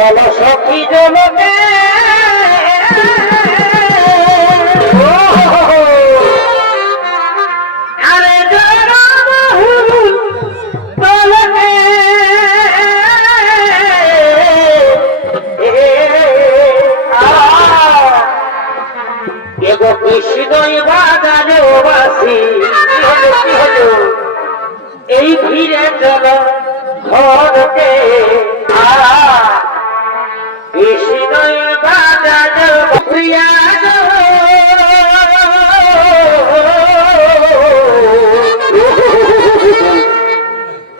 চলো সখী জলকে আরে জলকে এগো কৃষ্ণই বাজারে বাসি কি হলো এই ভিড়ে চলো ঘরকে কৃষ্ণই বাজারে প্রিয়া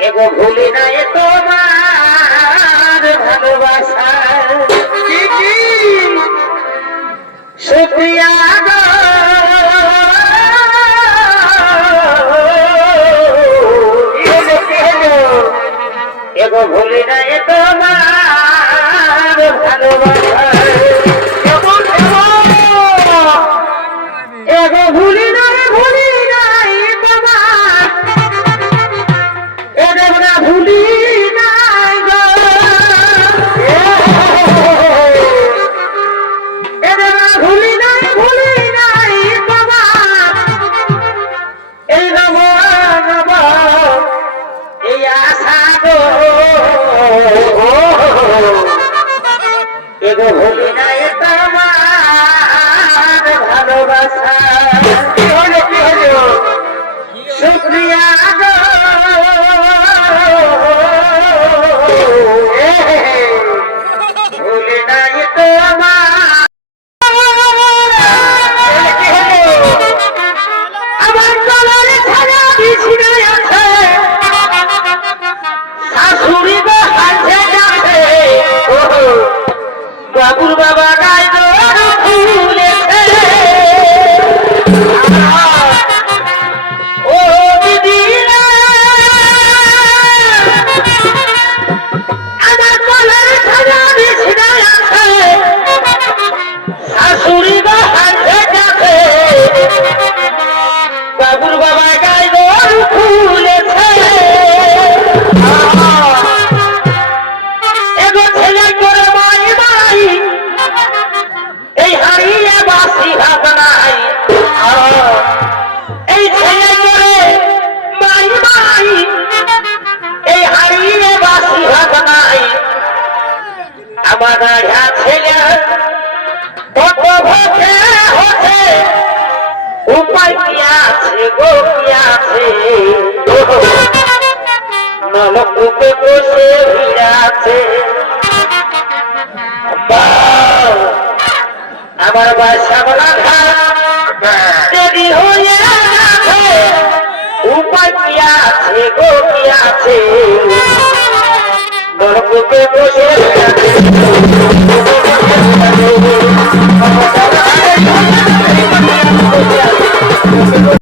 এগো ভুলি নাই তোমার ভালোবাসা সুপ্রিয়া এগো ভুলি নাই তোমার ভালোবাসা এগো ভুলি নাই তোমার এগো না ভুলি নাই গো এগো না ভুলি নাই তোমার এই নব এই আশা গো এগো ভুলি নাই তোমার ভালোবাসা কি হলো শুক্রিয়া গো ভুলি নাই তোমার আমার গলায় ছাড়া দিছিল আছে শাশুড়ি গো হাসে যাচ্ছে বাবুর বাবা গাই ফুলেছে ও দিদি আমার গলায় ছাড়া দিছিল আছে শাশুড়ি গো হাসে যাচ্ছে বাবুর বাবা গাই ফুলেছে এগো ছেলে করে মাই এই হারিয়ে বাসি ভাত নাই এই ছেলে করে মাই এই হারিয়ে বাসি ভাত নাই আমার ছেলে কত ভোগে হচ্ছে উপায় কি আছে গো কি আছে নলকূপে বসে ভিড়াছে আমার বাসা বলা দেরি হয়ে গেছে উপায় কি আছে গো কি আছে নলকূপে বসে ভিড়াছে